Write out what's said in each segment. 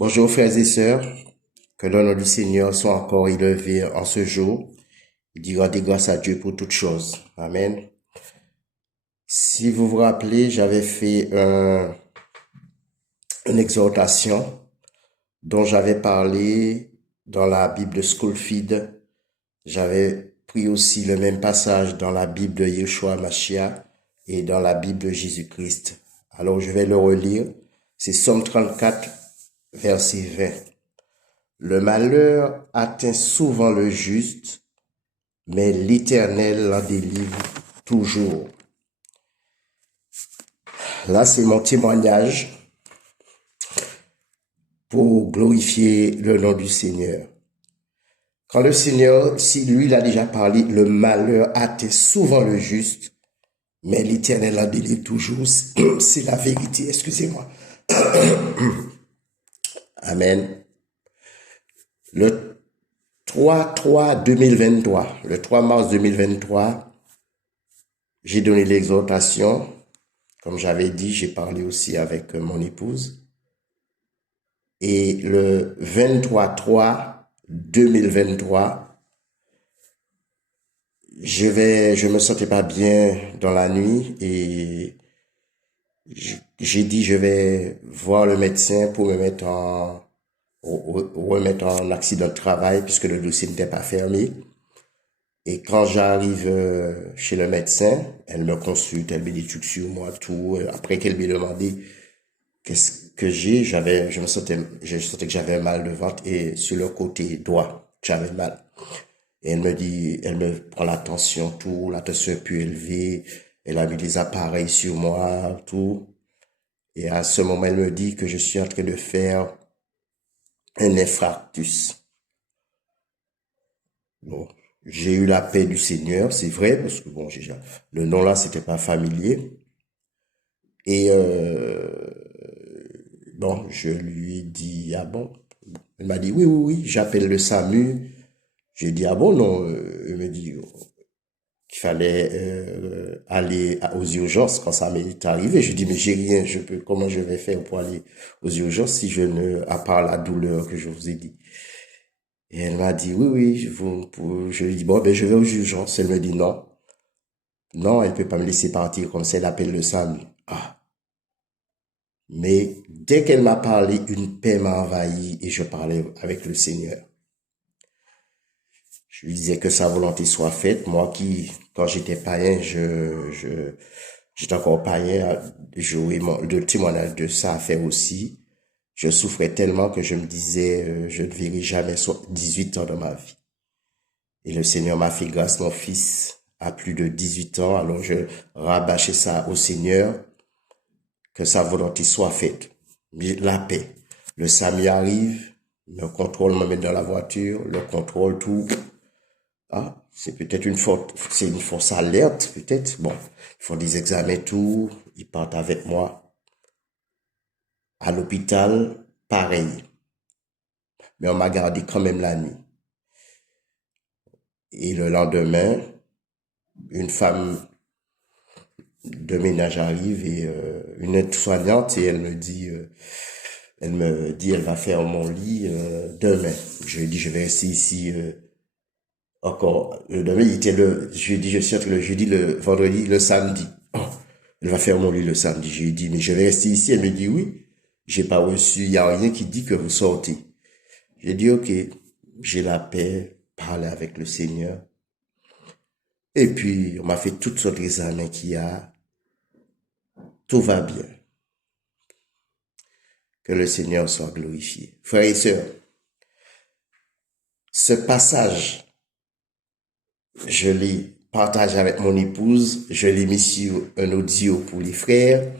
Bonjour frères et sœurs, que le nom du Seigneur soit encore élevé en ce jour. Il dira des grâces à Dieu pour toutes choses. Amen. Si vous vous rappelez, j'avais fait une exhortation dont j'avais parlé dans la Bible de Schoolfield. J'avais pris aussi le même passage dans la Bible de Yeshua Mashiach et dans la Bible de Jésus-Christ. Alors je vais le relire. C'est Somme 34, verset 20. Le malheur atteint souvent le juste, mais l'Éternel l'en délivre toujours. Là, c'est mon témoignage pour glorifier le nom du Seigneur. Quand le Seigneur, si lui, il a déjà parlé, le malheur atteint souvent le juste, mais l'Éternel l'en délivre toujours. C'est la vérité, excusez-moi. Amen. Le 3 mars 2023, j'ai donné l'exhortation. Comme j'avais dit, j'ai parlé aussi avec mon épouse. Et le 23/3/2023, je me sentais pas bien dans la nuit et j'ai dit je vais voir le médecin pour me remettre en accident de travail puisque le dossier n'était pas fermé. Et quand j'arrive chez le médecin, elle me consulte, elle me dit tout sur moi, tout. Après qu'elle m'ait demandé qu'est-ce que je sentais que j'avais un mal de ventre et sur le côté droit, j'avais mal. Et elle me prend la tension, tout, la tension est plus élevée. Elle a mis des appareils sur moi, tout. Et à ce moment, elle me dit que je suis en train de faire un infarctus. Bon, j'ai eu la paix du Seigneur, c'est vrai, parce que bon, le nom là, c'était pas familier. Et bon, je lui ai dit, ah bon? Elle m'a dit, oui, oui, oui, j'appelle le SAMU. J'ai dit, ah bon, non. Elle me dit qu'il fallait aller aux urgences quand ça m'est arrivé. Je dis, mais j'ai rien, comment je vais faire pour aller aux urgences si je ne, à part la douleur que je vous ai dit. Et elle m'a dit, oui, oui, je lui ai dit, bon, ben, je vais aux urgences. Elle me dit, non. Non, elle peut pas me laisser partir comme ça, elle appelle le SAMU. Ah. Mais dès qu'elle m'a parlé, une paix m'a envahi et je parlais avec le Seigneur. Je lui disais que sa volonté soit faite. Moi qui, quand j'étais païen, j'étais encore païen, le témoignage de ça a fait aussi. Je souffrais tellement que je me disais, je ne verrai jamais 18 ans dans ma vie. Et le Seigneur m'a fait grâce, mon fils a plus de 18 ans, alors je rabâchais ça au Seigneur, que sa volonté soit faite. La paix. Le SAMU arrive, me contrôle, me met dans la voiture, le contrôle, tout. Ah, c'est une fausse alerte, peut-être. Bon, ils font des examens, tout. Ils partent avec moi. À l'hôpital, pareil. Mais on m'a gardé quand même la nuit. Et le lendemain, une femme de ménage arrive et une aide-soignante et elle va faire mon lit demain. Je lui dis, je vais rester ici encore. Le demain, il était le jeudi, je suis entre le jeudi, le vendredi, le samedi. Oh, elle va faire mon lit le samedi. Je lui dis, mais je vais rester ici. Elle me dit, oui, j'ai pas reçu, il y a rien qui dit que vous sortez. J'ai dit, ok, j'ai la paix, parler avec le Seigneur. Et puis, on m'a fait toutes sortes d'examens qu'il y a. Tout va bien. Que le Seigneur soit glorifié. Frères et sœurs, ce passage, je l'ai partagé avec mon épouse, je l'ai mis sur un audio pour les frères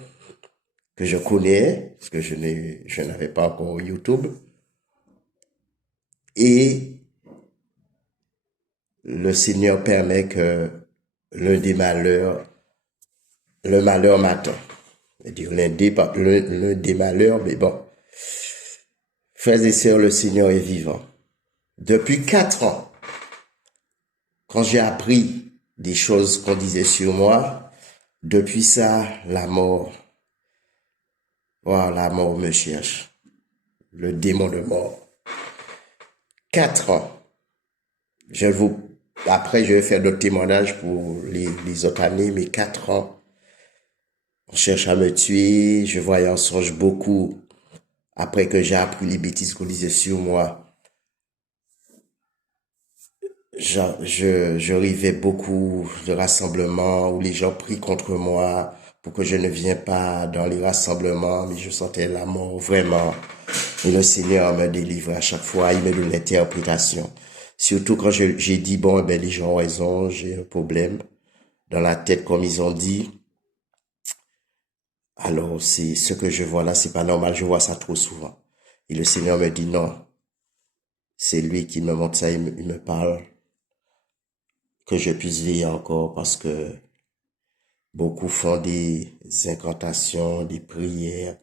que je connais, parce que je n'avais pas encore YouTube. Et le Seigneur permet que le malheur m'attend. C'est-à-dire l'un des malheurs, mais bon. Frères et sœurs, le Seigneur est vivant. Depuis 4 ans, quand j'ai appris des choses qu'on disait sur moi, depuis ça, la mort me cherche. le démon de mort. 4 ans. Après, je vais faire d'autres témoignages pour les autres années, mais 4 ans, on cherche à me tuer, je voyais en songe beaucoup. Après que j'ai appris les bêtises qu'on disait sur moi, je rêvais beaucoup de rassemblements où les gens prient contre moi pour que je ne vienne pas dans les rassemblements, mais je sentais la mort vraiment. Et le Seigneur me délivre à chaque fois, il me donne l'interprétation. Surtout quand j'ai dit, bon, ben, les gens ont raison, j'ai un problème dans la tête, comme ils ont dit. Alors, c'est ce que je vois là, c'est pas normal, je vois ça trop souvent. Et le Seigneur me dit non, c'est lui qui me montre ça, il me parle, que je puisse veiller encore parce que beaucoup font des incantations, des prières,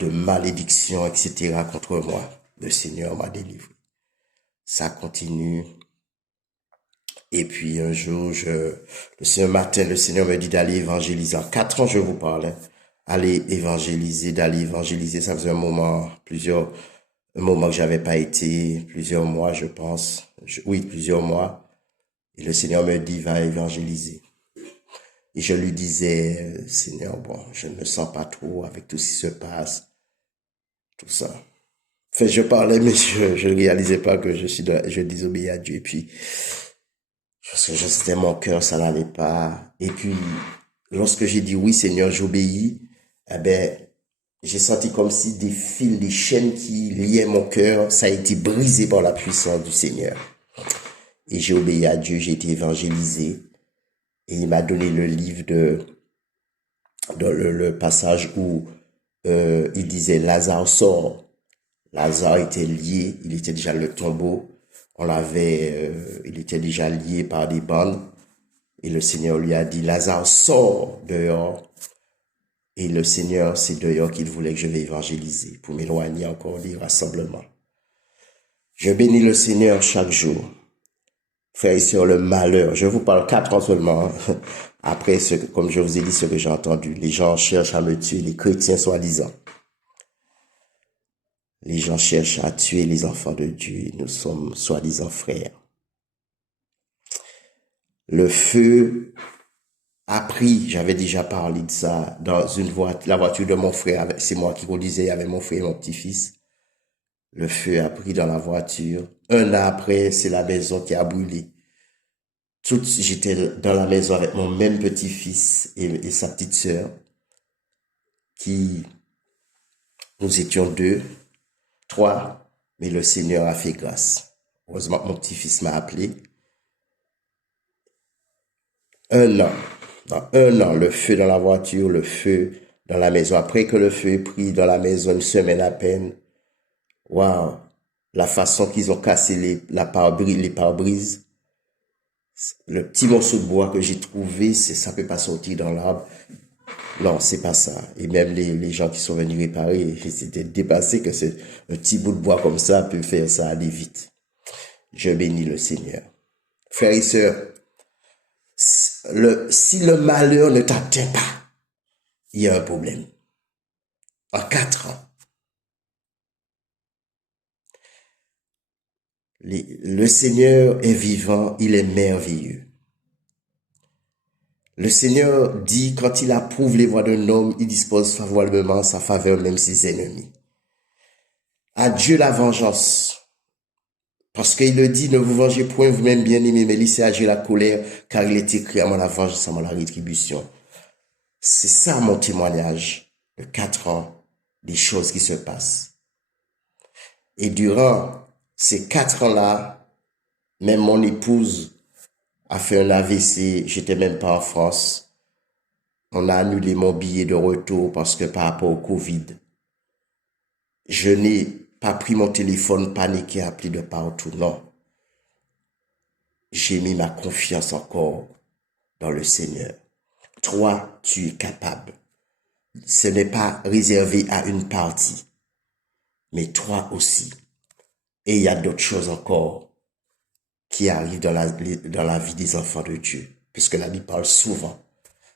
de malédictions, etc. contre moi. Le Seigneur m'a délivré. Ça continue. Et puis un jour, ce matin, le Seigneur me dit d'aller évangéliser. En 4 ans, je vous parle. Aller évangéliser, d'aller évangéliser. Ça faisait un moment que j'avais pas été, plusieurs mois, je pense. Oui, plusieurs mois. Et le Seigneur me dit, va évangéliser. Et je lui disais, Seigneur, bon, je ne me sens pas trop avec tout ce qui se passe, tout ça. Enfin, je parlais, mais je ne réalisais pas que je désobéis à Dieu. Et puis, parce que je sentais mon cœur, ça n'allait pas. Et puis, lorsque j'ai dit oui, Seigneur, j'obéis, eh ben, j'ai senti comme si des fils, des chaînes qui liaient mon cœur, ça a été brisé par la puissance du Seigneur. Et j'ai obéi à Dieu, j'ai été évangélisé. Et il m'a donné le livre dans le passage où il disait Lazare sort. Lazare était lié, il était déjà le tombeau, il était déjà lié par des bandes. Et le Seigneur lui a dit, Lazare sort dehors. Et le Seigneur, c'est dehors qu'il voulait que je vais évangéliser pour m'éloigner encore des rassemblements. Je bénis le Seigneur chaque jour. Frères et sœurs, le malheur, je vous parle 4 ans seulement. Après, comme je vous ai dit, ce que j'ai entendu, les gens cherchent à me tuer, les chrétiens soi-disant. Les gens cherchent à tuer les enfants de Dieu. Nous sommes soi-disant frères. Le feu a pris, j'avais déjà parlé de ça, dans la voiture de mon frère, c'est moi qui conduisais avec mon frère et mon petit-fils. Le feu a pris dans la voiture. Un an après, c'est la maison qui a brûlé. J'étais dans la maison avec mon même petit-fils et sa petite sœur, nous étions 2, 3, mais le Seigneur a fait grâce. Heureusement que mon petit-fils m'a appelé. Un an. Dans un an, le feu dans la voiture, le feu dans la maison. Après que le feu est pris dans la maison, une semaine à peine, waouh, la façon qu'ils ont cassé les pare-brises, le petit morceau de bois que j'ai trouvé, ça peut pas sortir dans l'arbre. Non, c'est pas ça. Et même les gens qui sont venus réparer, ils étaient dépassés que un petit bout de bois comme ça peut faire ça aller vite. Je bénis le Seigneur. Frères et sœurs, si le malheur ne t'atteint pas, il y a un problème. En 4 ans, le Seigneur est vivant, il est merveilleux. Le Seigneur dit, quand il approuve les voies d'un homme, il dispose favorablement sa faveur, même ses ennemis. À Dieu la vengeance. Parce qu'il le dit, ne vous vengez point vous-même bien-aimés, mais laissez agir la colère, car il est écrit à moi la vengeance, à moi la rétribution. C'est ça mon témoignage de 4 ans, des choses qui se passent. Et durant ces 4 ans-là, même mon épouse a fait un AVC, j'étais même pas en France. On a annulé mon billet de retour parce que par rapport au Covid, je n'ai pas pris mon téléphone paniqué, appelé de partout, non. J'ai mis ma confiance encore dans le Seigneur. Toi, tu es capable. Ce n'est pas réservé à une partie, mais toi aussi. Et il y a d'autres choses encore qui arrivent dans la vie des enfants de Dieu, puisque la Bible parle souvent.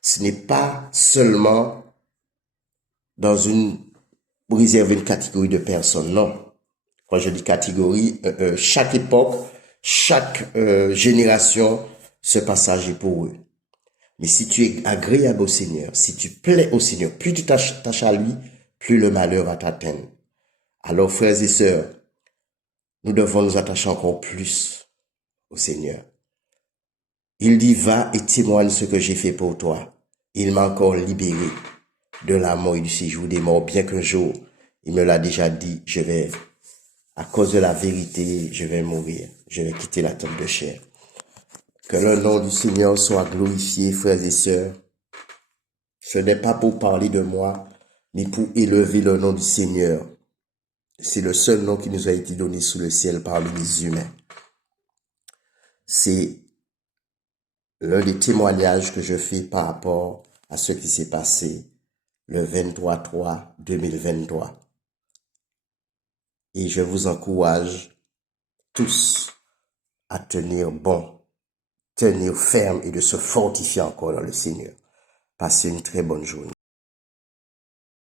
Ce n'est pas seulement dans une réserver une catégorie de personnes. Non. Quand je dis catégorie, chaque époque, chaque génération, ce passage est pour eux. Mais si tu es agréable au Seigneur, si tu plais au Seigneur, plus tu t'attaches à lui, plus le malheur va t'atteindre. Alors, frères et sœurs, nous devons nous attacher encore plus au Seigneur. Il dit, va et témoigne ce que j'ai fait pour toi. Il m'a encore libéré de la mort et du séjour des morts, bien qu'un jour, il me l'a déjà dit, à cause de la vérité, je vais mourir. Je vais quitter la tombe de chair. Que le nom du Seigneur soit glorifié, frères et sœurs. Ce n'est pas pour parler de moi, mais pour élever le nom du Seigneur. C'est le seul nom qui nous a été donné sous le ciel par les humains. C'est l'un des témoignages que je fais par rapport à ce qui s'est passé le 23/3/2023. Et je vous encourage tous à tenir bon, tenir ferme et de se fortifier encore dans le Seigneur. Passez une très bonne journée.